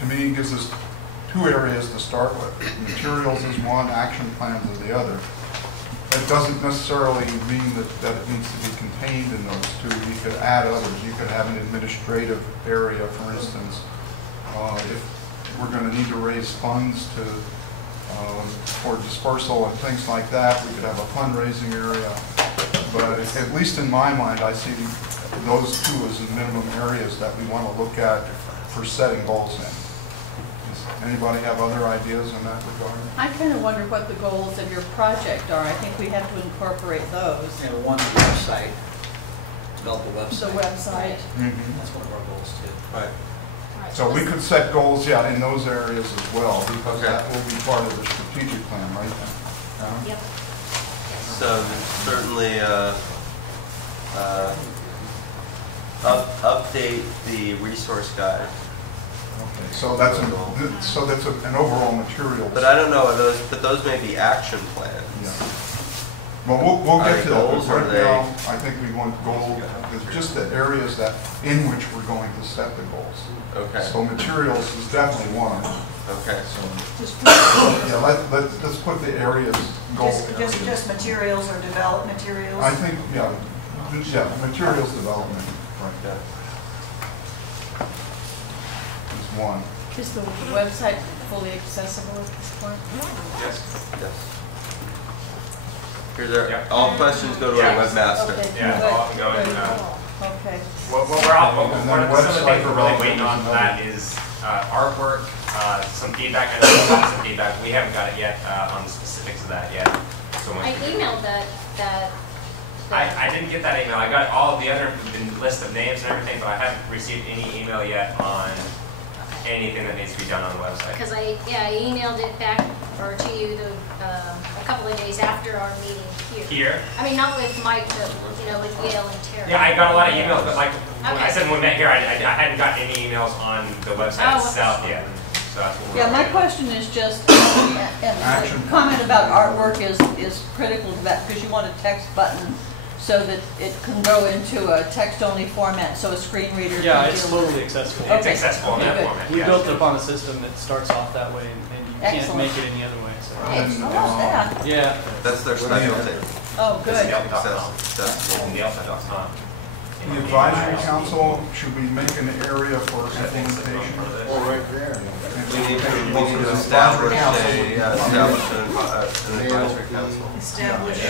to me, gives us two areas to start with. Materials is one, action plans is the other. That doesn't necessarily mean that it needs to be contained in those two. You could add others. You could have an administrative area, for instance. If we're going to need to raise funds for dispersal and things like that, we could have a fundraising area. But at least in my mind, I see those two as the minimum areas that we want to look at for setting goals in. Does anybody have other ideas in that regard? I kind of wonder what the goals of your project are. I think we have to incorporate those. Yeah, one website, develop a website. The website. Mm-hmm. That's one of our goals too. Right. So we could set goals, yeah, in those areas as well, because that will be part of the strategic plan, right? Yep. So certainly update the resource guide. Okay, so that's an overall material. But I don't know those may be action plans. Yeah. Well, we'll get to that. Goals, Right now, I think we want goals. It's just the areas in which we're going to set the goals. Okay. So materials is definitely one. Okay. So yeah, let's put the areas goals. Just materials or develop materials? I think materials development. Right. Yeah. Is one. Is the website fully accessible at this point? Yes. Yes. All questions go to our webmaster. Okay. Yeah, I'll go and, okay. One of the things we're really waiting on for that is artwork, some feedback. I know there's lots of feedback. We haven't got it yet on the specifics of that yet. So I emailed that. I didn't get that email. I got all of the other list of names and everything, but I haven't received any email yet on anything that needs to be done on the website. Because I emailed it back to you a couple of days after our meeting here. Here? I mean, not with Mike, but with Gail and Terry. Yeah, I got a lot of emails, but like when Okay. I said when we met here, I hadn't gotten any emails on the website itself yet. So that's what Yeah, my question is just, and the comment about artwork is critical to that, because you want a text button so that it can go into a text-only format, so a screen reader can Yeah, it's deal with totally it. accessible. It's accessible in that good. format. We yes. built it upon a system that starts off that way, and you can't Excellent. make it any other way. So. Hey, I love that. Yeah. That's their specialty. Oh, good. Accessible. N.A.I.L.P. The advisory council, should we make an area for implementation? Oh, right there. We need to establish an advisory council. Establish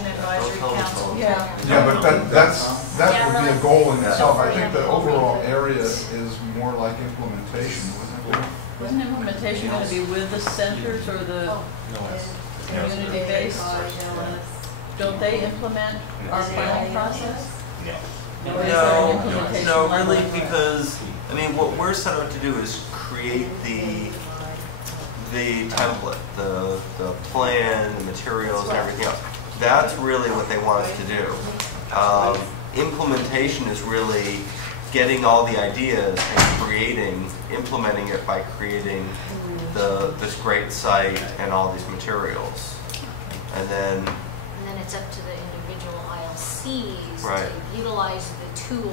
an advisory council. Yeah. Yeah, but that would be a goal in itself. I think the overall area is more like implementation, wouldn't it? Isn't implementation going to be with the centers or the community base? Don't they implement our planning process? Or is there an implementation No, level? really, because I mean, what we're set out to do is create the template, the plan, the materials, and everything else. That's really what they want us to do. Implementation is really getting all the ideas and implementing it by creating this great site and all these materials, and then it's up to the individual ILCs Right. to utilize the tool.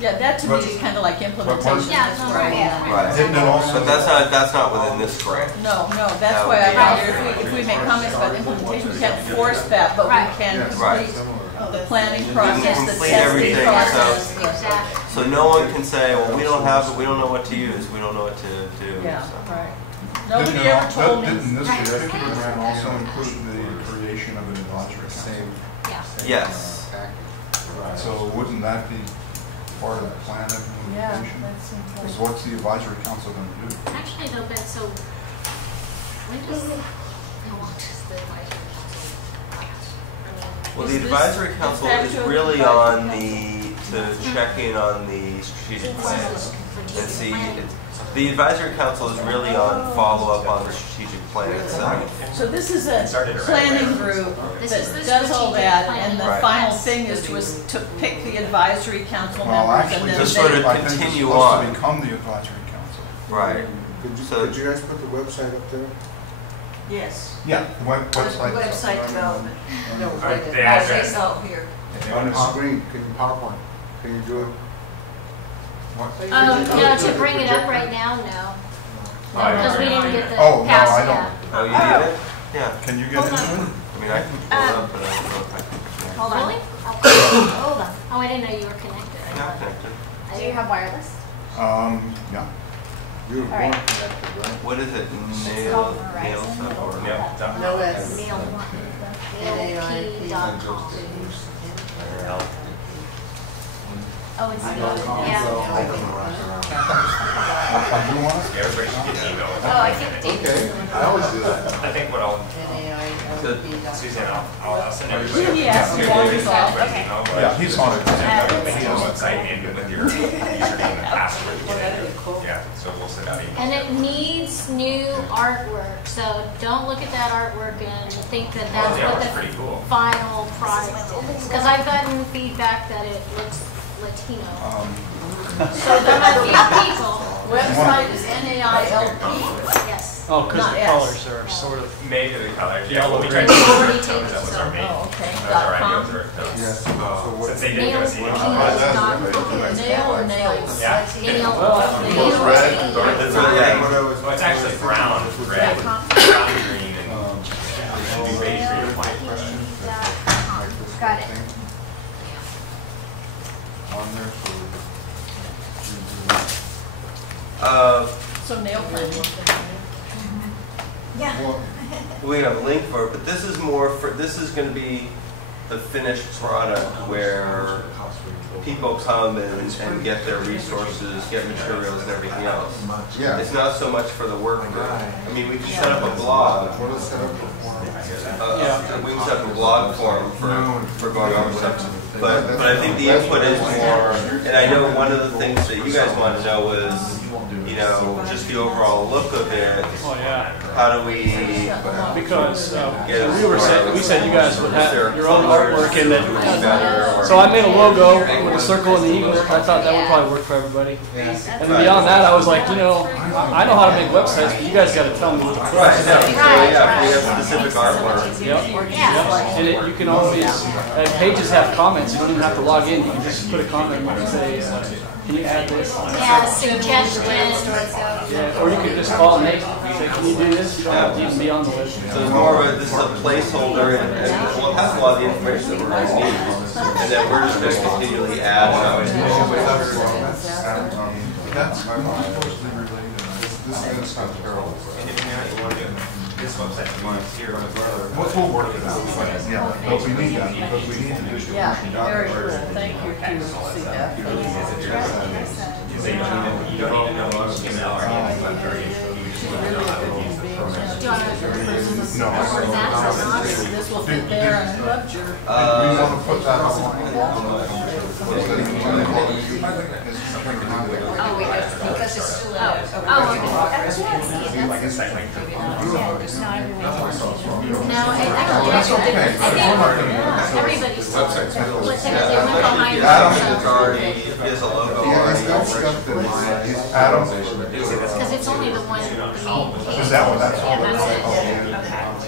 Yeah, that to me is kind of like implementation. Yeah, That's no, where I right, am. right. Didn't it also? But that's not within this grant. No, that's That why would I be- wonder if we make comments about implementation, we can't force that, but Right. we can Right. complete the planning process, the complete testing everything, process. Exactly. So no one can say, well, we don't have it, we don't know what to use, we don't know what to do. Yeah, so. right. Nobody ever told me. Didn't this particular grant also include the creation of an advisory council? Yeah. Yes. So wouldn't that be part of the plan of Yeah, implementation? that seems Because like. what's the advisory council going to do? Actually, though, Ben, so how long does the advisory council last? I mean, Well, Is the this advisory council back is to really advisory to check in on the strategic plan and strategic see. plan. The advisory council is really on follow-up on the strategic plan itself. So this is a planning group This that is the does all strategic that, planning. and the Right. final Yes. thing is to pick the advisory council Well, members and actually, then Just this sort they. of I think is continue supposed on. to become the advisory council. Right. So- Could you guys put the website up there? Yes. Yeah, the website. Website development. No, Right, the the address. address out here. On the screen, can you PowerPoint? Can you do it? No, to bring it up right now, no. Because we didn't get the Oh, no, pass, I yeah. don't. Oh, you need it? Yeah. Can you get into it? I mean, I can pull it up, but I don't know if I can. Hold on. Really? Oh, hold on. Oh, I didn't know you were connected. Yeah, I'm connected. Do you have wireless? Yeah. You were All right. born connected, right? What is it? called N.A.I.L.P or? Yep. No S. N.A.I.L.P.com. Oh, it's, yeah. You want it? Everybody should get email. Oh, I think Dave. Okay, I always do that. I think what I'll, Suzanne, I'll send everybody. Yes, a- wonderful. Okay. Yeah, he's on it. Make your website and with your username and password. Yeah, so we'll send out emails. And it needs new artwork, so don't look at that artwork and think that that's Yeah, what it's pretty the cool. final product is. Because I've gotten feedback that it looks Latino. So there might be people, Website is N.A.I.L.P. yes. Oh, because Not the S. colors are sort of, Maybe the colors, yeah. Yellow, We'll be trying green. to Already that taken was our main. Oh, okay. That was our .com. idea. Yes. So what? Since they didn't give us the email. Nail or nails? Yeah. Nail. Goes red. It's red. Well, it's actually brown, red, brown, green, and should be beige, green, and white. Got it. On there So nail planting. for. We have a link for it, but this is more for, this is going to be the finished product where people come and get their resources, get materials and everything else. Yeah. It's not so much for the work group. I mean, we can set up a blog. What is set up for? We can set up a blog forum for going over stuff. But I think the input is more, and I know one of the things that you guys want to know is, you know, just the overall look of it. oh, yeah. How do we Because get we said you guys would have your own artwork in it. better? Or, So I made a logo with a circle and the eagle. I thought that would probably work for everybody. And then beyond that, I was like, you know, I know how to make websites, but you guys got to tell me what the right, process yeah, is. so yeah, we have specific artwork. Yep. And you can always, pages have comments. You don't even have to log in. You can just put a comment and say, can you add this? Yeah, suggestions. Yeah, or you could just call Nate and say, can you do this? You don't have to even be on the list. So it's more of a, this is a placeholder, and well, it has a lot of the information that we're going to need. And then we're just going to continually add That's closely related. This is not terrible. This website here. We'll work it out. Yeah, but we need that because we need to do Yeah, very cool. Thank you to see that. You don't even know HTML or anything, but very, you just want to know how to use the program. Do you want to No, I or that or not? This will fit there and loved your. we want to put that online. Oh, wait, Because it's still in oh, okay. Like a site link. No, everybody's still. They went behind Adam themselves. is already, he has a logo Yeah, already. he's got stuff that Adam, Because it's only the one, the main page. is that what that's all Yeah, about? that's it.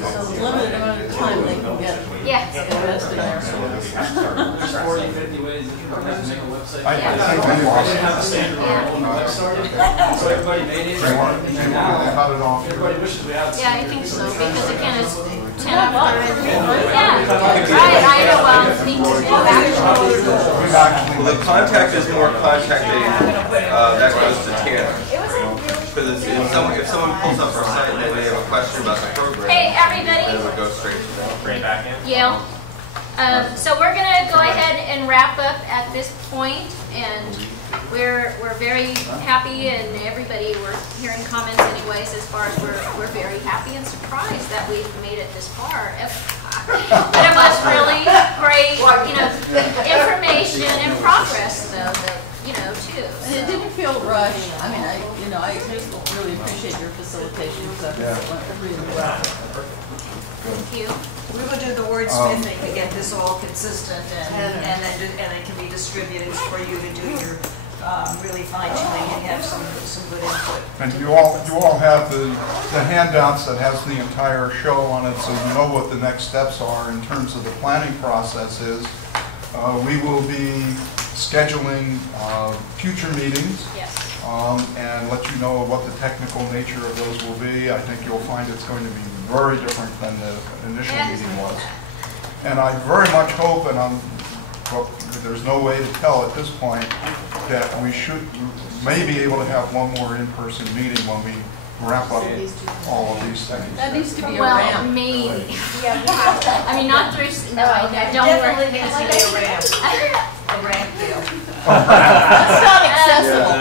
So limited amount of time they can get Yeah. invested there. There's 40, 50 ways that you can make a website. I think we lost didn't have a it. standard when I started, so everybody made it. They want to cut it off. Everybody wishes we had. Yeah, I think so, because again, it's 10 after. Yeah, right, I know, things to do actually. We've actually. Well, the contact is more contacting, that goes to Tanner. Because if someone pulls up our site and they have a question about the program, Hey, then it everybody, would go straight to them. Bring it back in. Yale. So we're gonna go ahead and wrap up at this point, and we're very happy, and everybody, we're hearing comments anyways, as far as we're very happy and surprised that we've made it this far. But it was really great, you know, information and progress though, too. And it didn't feel rushed. I mean, I just really appreciate your facilitation, because it went really well. Thank you. We will do the wordsmithing to get this all consistent and then it can be distributed for you to do your really fine tuning and have some good input. And you all have the handouts that has the entire show on it, so you know what the next steps are in terms of the planning process is. We will be scheduling future meetings. Yes. And let you know what the technical nature of those will be. I think you'll find it's going to be very different than the initial meeting was. And I very much hope, and well, there's no way to tell at this point, that we may be able to have one more in-person meeting when we wrap up all of these things. That needs to be a Well, ramp. maybe. Yeah, I mean, not through, no, I don't definitely work. needs to be a ramp. A ramp deal. That's not accessible.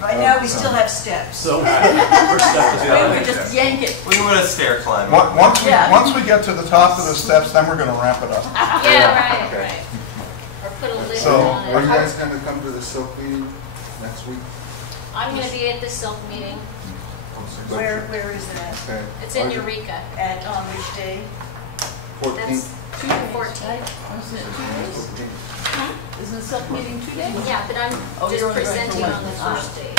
Right now, we still have steps. So, first step is We would just yank it. We want to stair climb. Once we get to the top of the steps, then we're going to ramp it up. Yeah, right. Or put a lid So, on Are you it. guys gonna come to the silk meeting next week? I'm gonna be at the Silk meeting. Where is that? Okay. It's in Eureka. At, on which day? 14th. That's 14. Isn't it 2 days? Isn't the self-meeting 2 days? Yeah, but I'm Oh, just you're only going for presenting one. on the first day.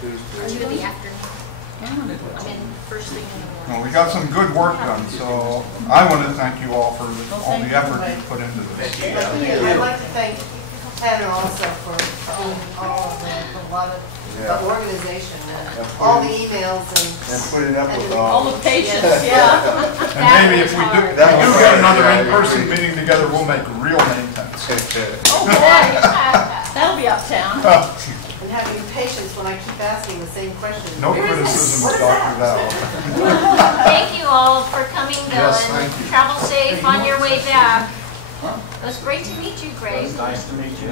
Tuesday. Do the afternoon. I'm gonna do I it. mean, first thing in the morning. Well, we got some good work done, so I want to thank you all for all the effort you put into this. I'd like to thank Heather also for all of a lot of the organization and all the emails And put it up with All the patience, yeah. And maybe if we do get another in-person meeting together, we'll make real name tags. Oh, boy. That'll be uptown. and having patience when I keep asking the same question. No Where is this? criticism What of is Dr. that? Val. Thank you all for coming, Bill, Yes, and thank you. travel safe on your way back. It was great to meet you, Greg. Nice to meet you.